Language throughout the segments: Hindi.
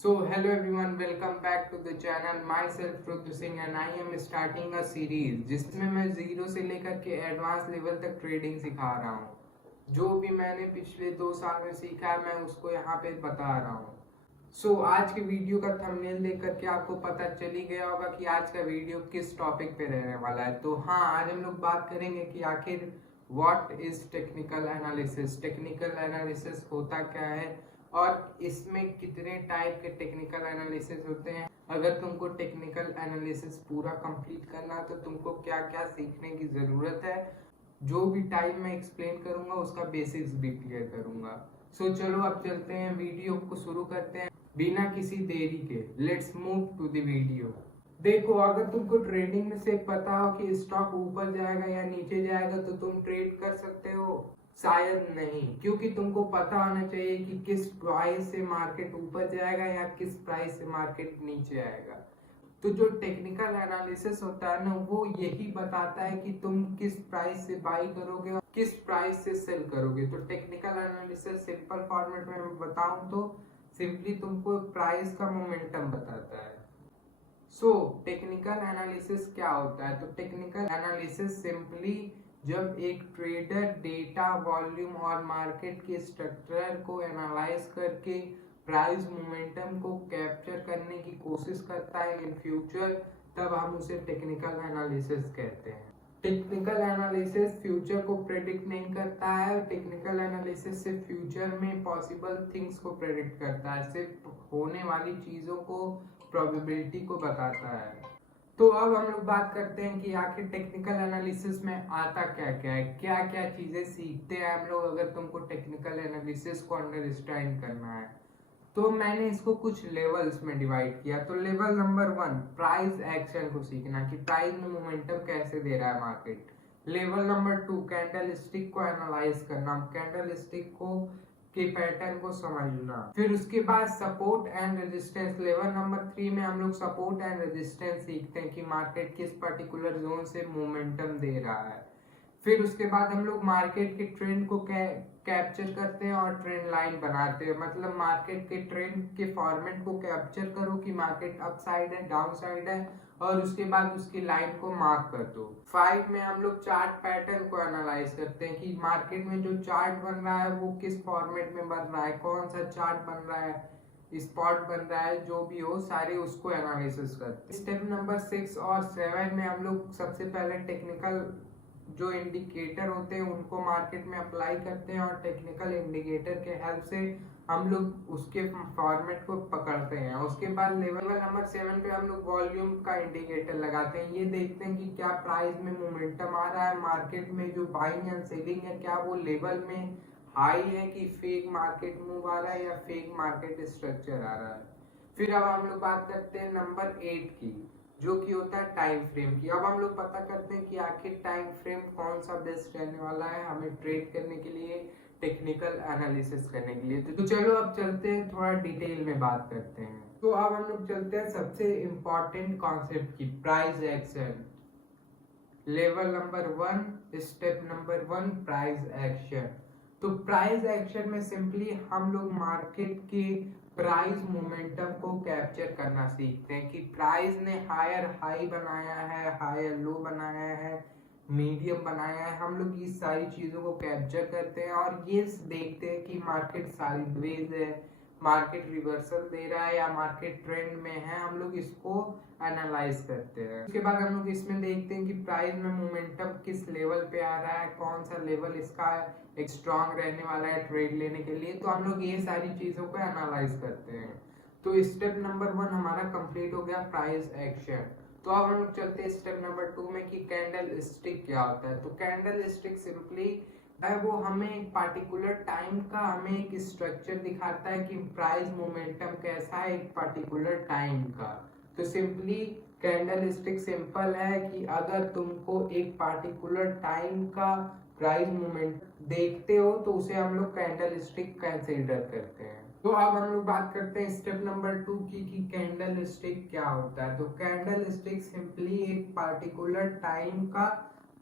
Hello everyone, welcome back to the channel. Myself Rudra Singh and I am starting a series जिसमें मैं जीरो से लेकर के एडवांस लेवल तक ट्रेडिंग सिखा रहा हूँ। जो भी मैंने पिछले 2 साल में सीखा है मैं उसको यहाँ पे बता रहा हूँ। आज के वीडियो का थंबनेल देख करके आपको पता चल ही गया होगा कि आज का वीडियो किस टॉपिक पे रहने वाला है। तो हाँ, आज हम लोग बात करेंगे कि आखिर what is technical analysis. Technical analysis होता क्या है और इसमें कितने टाइप के टेक्निकल एनालिसिस होते हैं। अगर तुमको टेक्निकल एनालिसिस पूरा कंप्लीट करना है तो तुमको क्या क्या सीखने की जरूरत है। जो भी टाइम मैं एक्सप्लेन करूंगा उसका बेसिक्स भी क्लियर करूंगा। चलो अब चलते हैं, वीडियो को शुरू करते हैं बिना किसी देरी के। Let's move to the video. देखो, अगर तुमको ट्रेडिंग में से पता हो कि स्टॉक ऊपर जाएगा या नीचे जाएगा तो तुम ट्रेड कर सकते हो? शायद नहीं, क्योंकि तुमको पता होना चाहिए कि किस प्राइस से मार्केट ऊपर जाएगा या किस प्राइस से मार्केट नीचे आएगा। तो जो टेक्निकल एनालिसिस होता है ना, वो यही बताता है कि तुम किस प्राइस से बाई करोगे और किस प्राइस से सेल करोगे। तो टेक्निकल एनालिसिस सिंपल फॉर्मेट में मैं बताऊं तो सिंपली तुमको प्राइस का मोमेंटम बताता है। टेक्निकल एनालिसिस क्या होता है? तो टेक्निकल एनालिसिस सिंपली जब एक ट्रेडर डेटा, वॉल्यूम और मार्केट के स्ट्रक्चर को एनालाइज करके प्राइस मोमेंटम को कैप्चर करने की कोशिश करता है इन फ्यूचर, तब हम उसे टेक्निकल एनालिसिस कहते हैं। टेक्निकल एनालिसिस फ्यूचर को प्रेडिक्ट नहीं करता है। टेक्निकल एनालिसिस सिर्फ फ्यूचर में पॉसिबल थिंग्स को प्रेडिक्ट करता है, सिर्फ होने वाली चीजों को, प्रोबेबिलिटी को बताता है। तो अब हम लोग बात करते हैं कि आखिर टेक्निकल एनालिसिस में आता क्या क्या है, क्या क्या चीजें सीखते हैं हम लोग अगर तुमको टेक्निकल एनालिसिस को अंडरस्टैंड करना है। तो मैंने इसको कुछ लेवल्स में डिवाइड किया। तो लेवल नंबर 1, प्राइस एक्शन को सीखना कि प्राइस में मोमेंटम कैसे दे रहा है market. Level number 2, candle stick को एनालाइज करना, कैंडल स्टिक को के पैटर्न को समझना। फिर उसके बाद support and resistance. Level number 3 में हम लोग सपोर्ट एंड रेजिस्टेंस सीखते हैं कि मार्केट किस पर्टिकुलर जोन से मोमेंटम दे रहा है। फिर उसके बाद हम लोग मार्केट के ट्रेंड को कैप्चर करते हैं और ट्रेंड लाइन बनाते हैं। मतलब मार्केट के ट्रेंड के फॉर्मेट को कैप्चर करो कि मार्केट अप साइड है, डाउन साइड है, और उसके बाद उसकी लाइन को मार्क कर दो। 5 में हम लोग चार्ट पैटर्न को एनालाइज करते हैं कि मार्केट में जो चार्ट बन रहा है वो किस फॉर्मेट में बन रहा है, कौन सा चार्ट बन रहा है, स्पॉट बन रहा है, जो भी हो सारे उसको एनालिसिस करते हैं। स्टेप नंबर 6 और 7 में हम लोग सबसे पहले टेक्निकल जो इंडिकेटर होते हैं उनको मार्केट में अप्लाई करते हैं और टेक्निकल इंडिकेटर के हेल्प से हम लोग उसके फॉर्मेट को पकड़ते हैं। उसके बाद लेवल नंबर 7 पे हम लोग वॉल्यूम का इंडिकेटर लगाते हैं। ये देखते हैं कि क्या प्राइस में मोमेंटम आ रहा है, मार्केट में जो बाइंग एंड सेलिंग है क्या वो लेवल में हाई है कि फेक मार्केट मूव आ रहा है या फेक मार्केट स्ट्रक्चर आ रहा है। फिर अब हम लोग बात करते हैं नंबर 8 की, जो कि होता है टाइम फ्रेम की। अब हम लोग पता करते हैं कि आखिर टाइम फ्रेम कौन सा बेस्ट रहने वाला है हमें ट्रेड करने के लिए, टेक्निकल एनालिसिस करने के लिए। तो चलो अब चलते हैं, थोड़ा डिटेल में बात करते हैं। तो अब हम लोग चलते हैं सबसे इंपॉर्टेंट कॉन्सेप्ट की, price action. Level number 1, step number 1, price action. तो प्राइस एक्शन में सिंपली हम लोग मार्केट के प्राइस मोमेंटम को कैप्चर करना सीखते हैं कि प्राइस ने हायर हाई बनाया है, हायर लो बनाया है, मीडियम बनाया है। हम लोग इस सारी चीजों को कैप्चर करते हैं और ये देखते हैं कि मार्केट साइडवेज है, मार्केट रिवर्सल दे रहा है या मार्केट ट्रेंड में है। हम लोग इसको एनालाइज करते हैं। उसके बाद हम लोग इसमें देखते हैं कि प्राइस में मोमेंटम किस लेवल पे आ रहा है, कौन सा लेवल इसका एक स्ट्रॉन्ग रहने वाला है ट्रेड लेने के लिए। तो हम लोग ये सारी चीजों को एनालाइज करते हैं। तो स्टेप नंबर 1 हमारा कंप्लीट हो गया, प्राइस एक्शन। तो अब हम लोग चलते हैं स्टेप नंबर 2 में कि कैंडल स्टिक क्या होता है। तो कैंडल स्टिक सिंपली है वो हमें एक पार्टिकुलर टाइम का हमें एक स्ट्रक्चर दिखाता है कि प्राइस मोमेंटम कैसा है एक पार्टिकुलर टाइम का। तो सिंपली कैंडल स्टिक सिंपल है कि अगर तुमको एक पार्टिकुलर टाइम का प्राइस मूवमेंट देखते हो तो उसे हम लोग कैंडल स्टिक कंसीडर करते हैं। तो अब हम लोग बात करते हैं स्टेप नंबर 2 की कि कैंडल स्टिक क्या होता है। तो कैंडल स्टिक सिंपली एक पार्टिकुलर टाइम का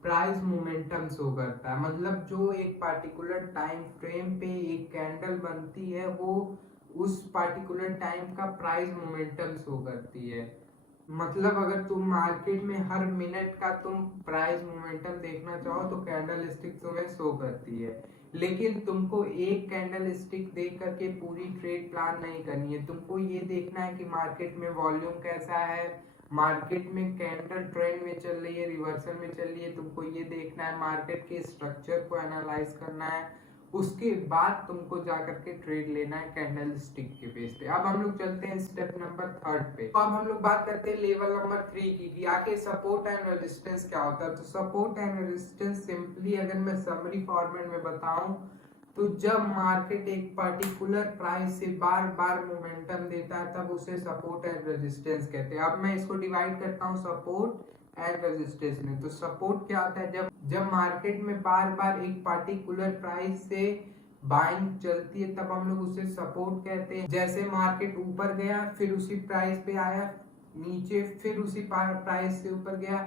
प्राइस मोमेंटम शो करता है। मतलब जो एक पार्टिकुलर टाइम फ्रेम पे एक कैंडल बनती है वो उस पार्टिकुलर टाइम का प्राइस मोमेंटम शो करती है। मतलब अगर तुम मार्केट में हर मिनट का तुम प्राइस मोमेंटम देखना चाहो तो कैंडल स्टिक तुम्हें शो करती है, लेकिन तुमको एक कैंडल स्टिक देख करके पूरी ट्रेड प्लान नहीं करनी है। तुमको ये देखना है कि मार्केट में वॉल्यूम कैसा है, मार्केट में कैंडल ट्रेंड में चल रही है, रिवर्सल में चल रही है। तुमको ये देखना है, मार्केट के स्ट्रक्चर को एनालाइज करना है, उसके बाद तुमको जाकर के ट्रेड लेना है कैंडल स्टिक के बेस पे। अब हम लोग चलते हैं स्टेप नंबर 3 पे। तो अब हम लोग बात करते हैं लेवल नंबर 3 की आके सपोर्ट एंड रेजिस्टेंस क्या होता है। तो सपोर्ट एंड रेजिस्टेंस सिंपली अगर मैं समरी फॉर्मेट में बताऊं तो जब मार्केट एक पर्टिकुलर प्राइस से बार बार मोमेंटम देता है तब उसे सपोर्ट एंड रेजिस्टेंस कहते हैं। अब मैं इसको डिवाइड करता हूँ सपोर्ट एंड रेजिस्टेंस में। तो सपोर्ट क्या होता है, जब मार्केट में बार बार एक पर्टिकुलर प्राइस से बाइंग चलती है तब हम लोग उसे सपोर्ट कहते हैं। जैसे मार्केट ऊपर गया फिर उसी प्राइस पे आया, नीचे फिर उसी प्राइस से ऊपर गया,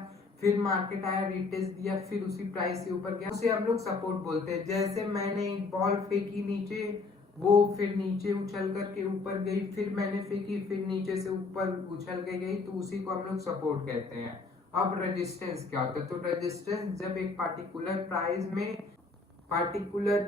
फिर मार्केट आया रिटेस्ट दिया, फिर उसी प्राइस से ऊपर गया, उसे हम लोग सपोर्ट बोलते हैं। जैसे मैंने एक बॉल फेंकी नीचे, वो फिर नीचे उछल करके ऊपर गई, फिर मैंने फेंकी फिर नीचे से ऊपर उछल के गई, तो उसी को हम लोग सपोर्ट कहते हैं। अब रेजिस्टेंस क्या होता है, तो रेजिस्टेंस जब एक पार्टिकुलर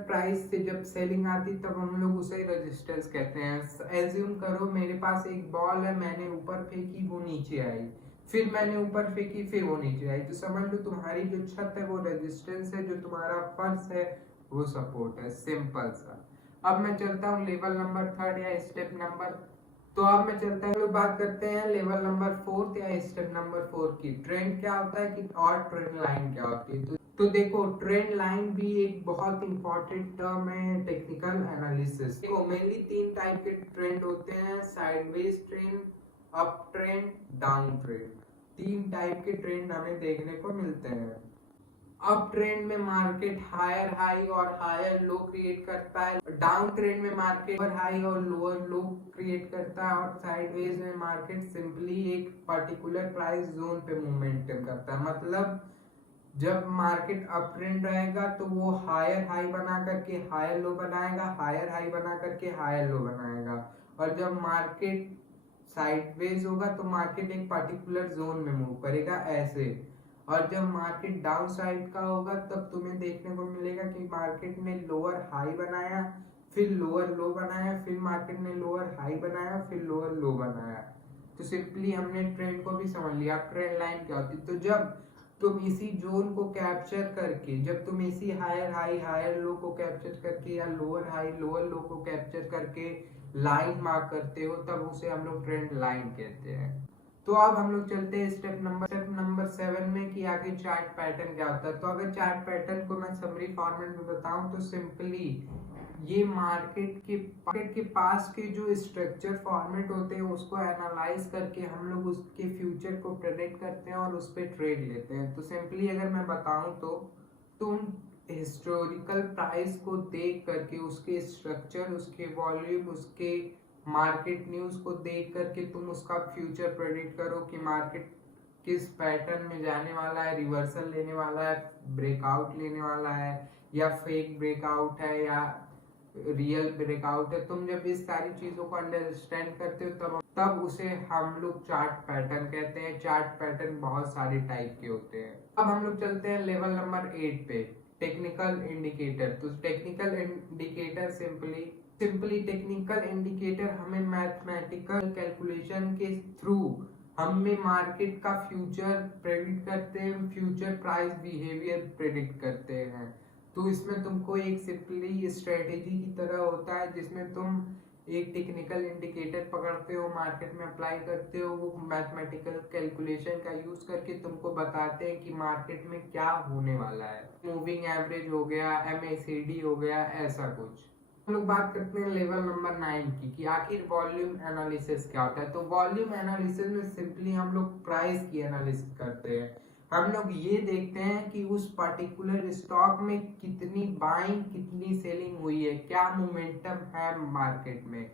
प्राइस से जब सेलिंग आती तब हम लोग उसे रेजिस्टेंस कहते हैं। एज्यूम करो मेरे पास एक बॉल है, मैंने ऊपर फेंकी वो नीचे आई, फिर मैंने ऊपर फेंकी फिर वो नीचे आई, तो समझ लो तुम्हारी जो छत है वो रेजिस्टेंस है, जो तुम्हारा फर्श है वो सपोर्ट है। सिंपल सा। अब मैं चलता हूँ लेवल नंबर 3 या स्टेप नंबर, तो अब मैं चलता हूँ, लोग बात करते हैं लेवल नंबर 4 या स्टेप नंबर 4 की। ट्रेंड क्या होता है कि और ट्रेंड लाइन क्या होती है। तो देखो ट्रेंड लाइन भी एक बहुत इंपॉर्टेंट टर्म है टेक्निकल एनालिसिस। देखो मेनली 3 टाइप के ट्रेंड होते हैं, sideways trend, up trend, down trend. 3 type के ट्रेंड हमें देखने को मिलते हैं। अप ट्रेंड में मार्केट हायर हाई और हायर लो क्रिएट करता है, डाउन ट्रेंड में मार्केट लोअर हाई और लोअर लो क्रिएट करता है, और साइडवेज में मार्केट सिंपली एक पर्टिकुलर प्राइस जोन पे मूवमेंट करता है। मतलब जब मार्केट अप ट्रेंड रहेगा तो वो हायर हाई बना करके हायर लो बनाएगा, हायर हाई बना करके हायर लो बनाएगा, और जब मार्केट साइडवेज होगा तो मार्केट एक पर्टिकुलर जोन में मूव करेगा ऐसे। और जब मार्केट डाउन साइड का होगा तब तुम्हें देखने को मिलेगा कि मार्केट ने लोअर हाई बनाया, फिर लोअर लो बनाया, फिर मार्केट ने लोअर हाई बनाया, फिर लोअर लो बनाया। तो सिंपली हमने ट्रेंड को भी समझ लिया। ट्रेंड लाइन क्या होती है, तो जब तुम इसी जोन को कैप्चर करके, जब तुम इसी हायर हाई हायर लो को कैप्चर करके या लोअर हाई लोअर लो को कैप्चर करके लाइन मार्क करते हो तब उसे हम लोग ट्रेंड लाइन कहते हैं। तो अब हम लोग चलते हैं स्टेप नंबर 7 में कि आगे चार्ट पैटर्न क्या होता है। तो अगर चार्ट पैटर्न को मैं समरी फॉर्मेट में बताऊं तो सिंपली ये मार्केट के पास के जो स्ट्रक्चर फॉर्मेट होते हैं उसको एनालाइज करके हम लोग उसके फ्यूचर को प्रेडिक्ट करते हैं और उस पर ट्रेड लेते हैं। तो सिंपली अगर मैं बताऊं तो तुम हिस्टोरिकल प्राइस को देख करके उसके स्ट्रक्चर, उसके वॉल्यूम, उसके मार्केट न्यूज को देख करके तुम उसका फ्यूचर प्रेडिक्ट करो कि मार्केट किस पैटर्न में जाने वाला है, रिवर्सल लेने वाला है, ब्रेकआउट लेने वाला है, या फेक ब्रेकआउट है, या रियल ब्रेकआउट है। तुम जब इस सारी चीजों को अंडरस्टैंड करते हो तब उसे हम लोग चार्ट पैटर्न कहते हैं। चार्ट पैटर्न बहुत सारे टाइप के होते हैं। अब हम लोग चलते हैं लेवल नंबर 8 पे, टेक्निकल इंडिकेटर। तो technical indicator simply technical indicator हमें मैथमेटिकल कैलकुलेशन के थ्रू हमें मार्केट का फ्यूचर प्रेडिक्ट करते हैं, फ्यूचर प्राइस बिहेवियर प्रेडिक्ट करते हैं। तो इसमें तुमको एक सिंपली स्ट्रेटेजी की तरह होता है जिसमें तुम एक टेक्निकल इंडिकेटर पकड़ते हो, मार्केट में अप्लाई करते हो, वो मैथमेटिकल कैलकुलेशन का यूज करके तुमको बताते हैं कि मार्केट में क्या होने वाला है। मूविंग एवरेज हो गया, MACD हो गया, ऐसा कुछ। हम लोग बात करते हैं लेवल नंबर 9 की कि आखिर वॉल्यूम एनालिसिस क्या होता है। तो वॉल्यूम एनालिसिस में सिंपली हम लोग प्राइस की एनालिसिस करते हैं। हम लोग ये देखते हैं कि उस पर्टिकुलर स्टॉक में कितनी बाइंग कितनी सेलिंग हुई है, क्या मोमेंटम है मार्केट में,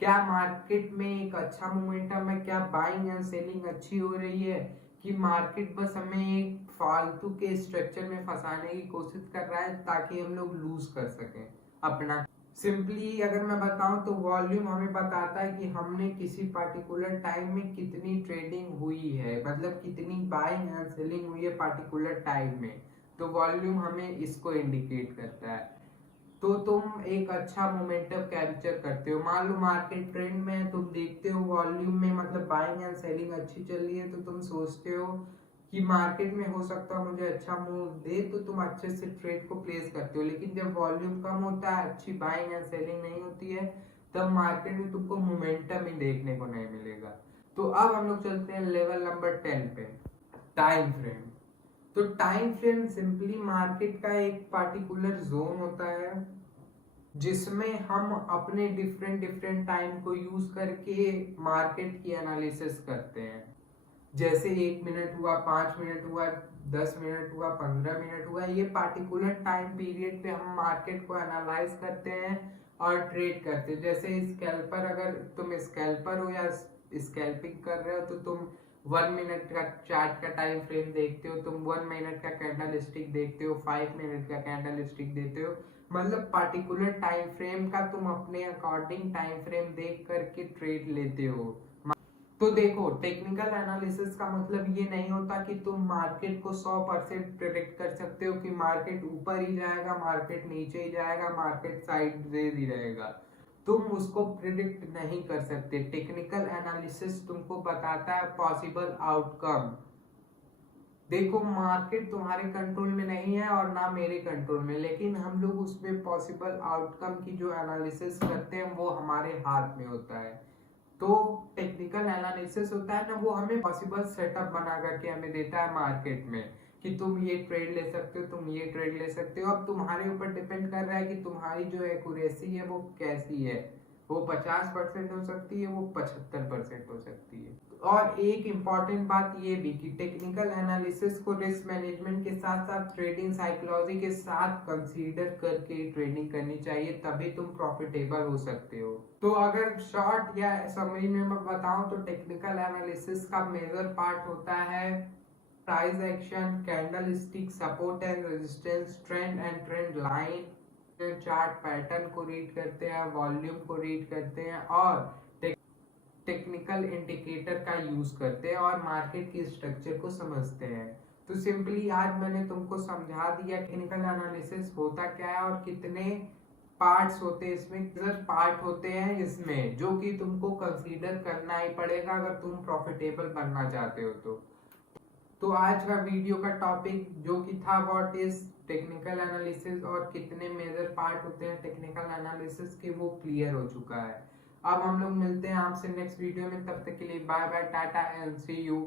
क्या मार्केट में एक अच्छा मोमेंटम है, क्या बाइंग एंड सेलिंग अच्छी हो रही है, कि मार्केट बस हमें एक फालतू के स्ट्रक्चर में फंसाने की कोशिश कर रहा है ताकि हम लोग लूज कर सकें अपना सिंपली अगर मैं बताऊं तो वॉल्यूम हमें बताता है कि हमने किसी पर्टिकुलर टाइम में कितनी ट्रेडिंग हुई है, मतलब कितनी बाइंग एंड सेलिंग हुई है पर्टिकुलर टाइम में। तो वॉल्यूम हमें इसको इंडिकेट करता है। तो तुम एक अच्छा मोमेंटम कैप्चर करते हो। मान लो मार्केट ट्रेंड में है, तुम देखते हो वॉल्यूम में मतलब बाइंग एंड सेलिंग अच्छी चल रही है, तो तुम सोचते हो कि मार्केट में हो सकता है मुझे अच्छा मूव दे, तो तुम अच्छे से ट्रेड को प्लेस करते हो। लेकिन जब वॉल्यूम कम होता है, अच्छी बाइंग एंड सेलिंग नहीं होती है, तब मार्केट में तुमको मोमेंटम ही देखने को नहीं मिलेगा। तो अब हम लोग चलते हैं लेवल नंबर 10 पे, टाइम फ्रेम। तो टाइम फ्रेम सिंपली मार्केट का एक पार्टिकुलर जोन होता है जिसमें हम अपने डिफरेंट डिफरेंट टाइम को यूज करके मार्केट की एनालिसिस करते हैं। जैसे 1 मिनट हुआ, 5 मिनट हुआ, 10 मिनट हुआ, 15 मिनट हुआ, ये पार्टिकुलर टाइम पीरियड पे हम मार्केट को एनालाइज करते हैं और ट्रेड करते हैं। जैसे स्कैल्पर, अगर तुम स्कैल्पर हो या स्कैल्पिंग कर रहे हो तो तुम 1 मिनट का चार्ट का टाइम फ्रेम देखते हो, तुम 1 मिनट का कैंडल स्टिक देखते हो, 5 मिनट का कैंडल स्टिक देखते हो। मतलब पार्टिकुलर टाइम फ्रेम का तुम अपने अकॉर्डिंग टाइम फ्रेम देख करके ट्रेड लेते हो। तो देखो, टेक्निकल एनालिसिस का मतलब ये नहीं होता कि तुम मार्केट को 100% प्रिडिक्ट कर सकते हो कि मार्केट ऊपर ही जाएगा, मार्केट नीचे ही जाएगा, मार्केट साइडवेज ही रहेगा। तुम उसको प्रिडिक्ट नहीं कर सकते। टेक्निकल एनालिसिस तुमको बताता है पॉसिबल आउटकम। देखो, मार्केट तुम्हारे कंट्रोल में नहीं है और ना मेरे कंट्रोल में, लेकिन हम लोग उसमें पॉसिबल आउटकम की जो एनालिसिस करते हैं वो हमारे हाथ में होता है। तो टेक्निकल एनालिसिस होता है ना, वो हमें पॉसिबल सेटअप बना करके हमें देता है मार्केट में कि तुम ये ट्रेड ले सकते हो, तुम ये ट्रेड ले सकते हो। अब तुम्हारे ऊपर डिपेंड कर रहा है कि तुम्हारी जो एक्यूरेसी है वो कैसी है। वो 50% हो सकती है, वो 75% हो सकती है। और एक इम्पॉर्टेंट बात ये भी कि टेक्निकल एनालिसिस को रिस्क मैनेजमेंट के साथ साथ ट्रेडिंग साइकोलॉजी के साथ कंसीडर करके ट्रेडिंग करनी चाहिए, तभी तुम प्रॉफिटेबल हो सकते हो। तो अगर शॉर्ट या समरी में मैं बताऊं तो टेक्निकल एनालिसिस का मेजर पार्ट होता है price action, candle stick, support and resistance, trend and trend line, chart pattern को रीड करते हैं, वॉल्यूम को रीड करते हैं और टेक्निकल इंडिकेटर का यूज करते हैं और मार्केट की स्ट्रक्चर को समझते हैं। तो सिंपली आज मैंने तुमको समझा दिया टेक्निकल एनालिसिस होता क्या है और कितने पार्ट्स होते हैं इसमें, कितने पार्ट होते हैं इसमें, जो कि तुमको कंसीडर करना ही पड़ेगा अगर तुम प्रॉफिटेबल बनना चाहते हो। तो आज का वीडियो का टॉपिक जो कि था व्हाट इज टेक्निकल एनालिसिस और कितने मेजर पार्ट होते हैं टेक्निकल एनालिसिस के, वो क्लियर हो चुका है। अब हम लोग मिलते हैं आपसे नेक्स्ट वीडियो में, तब तक के लिए bye bye, tata and see you.